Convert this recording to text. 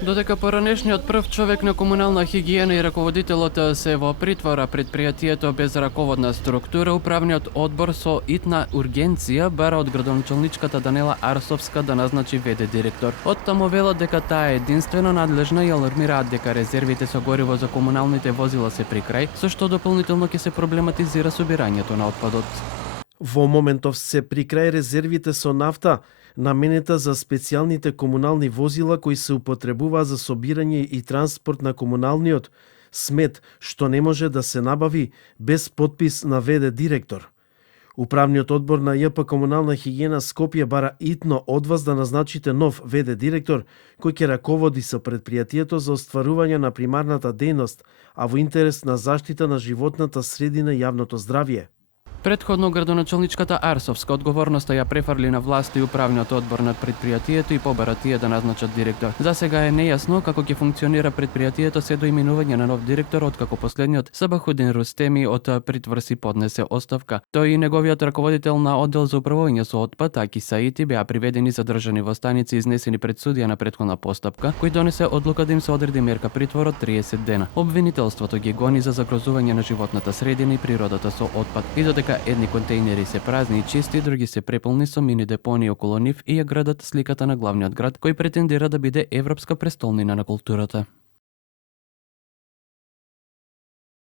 Додека поранешниот прв човек на комунална хигиена и раководителот се во притвора, предпријатието без раководна структура, управниот одбор со итна ургенција бара од градоначалничката Данела Арсовска да назначи ВД директор. Оттаму велат дека таа е единствено надлежна и алармираат дека резервите со гориво за комуналните возила се при крај, со што дополнително ќе се проблематизира собирањето на отпадот. Во моментов се при крај резервите со нафта, наменета за специјалните комунални возила кои се употребуваат за собирање и транспорт на комуналниот смет, што не може да се набави без подпис на ВД директор. Управниот одбор на ЈП Комунална хигиена Скопје бара итно од вас да назначите нов ВД директор кој ќе раководи со предпријатието за остварување на примарната дејност, а во интерес на заштита на животната средина и јавното здравје. Претходно градоначалничката Арсовска одговорноста ја префарли на власт и управниот одбор на предпријатието и побара тие да назначат директор. За сега е нејасно како ќе функционира предпријатието се до именување на нов директор откако последниот Сабахудин Рустеми од притвор си поднесе оставка. Тој и неговиот раководител на оддел за управување со отпад Аки Саити беа приведени задржани во станици изнесени пред судија на претходна постапка, кој донесе одлука да им се одреди мерка притвор од 30 дена. Обвинителството ги гони за загрозување на животната средина и природата со отпад. И додека едни контејнери се празни и чисти, други се преполни со мини депонии околу нив и ја градат сликата на главниот град кој претендира да биде европска престолнина на културата.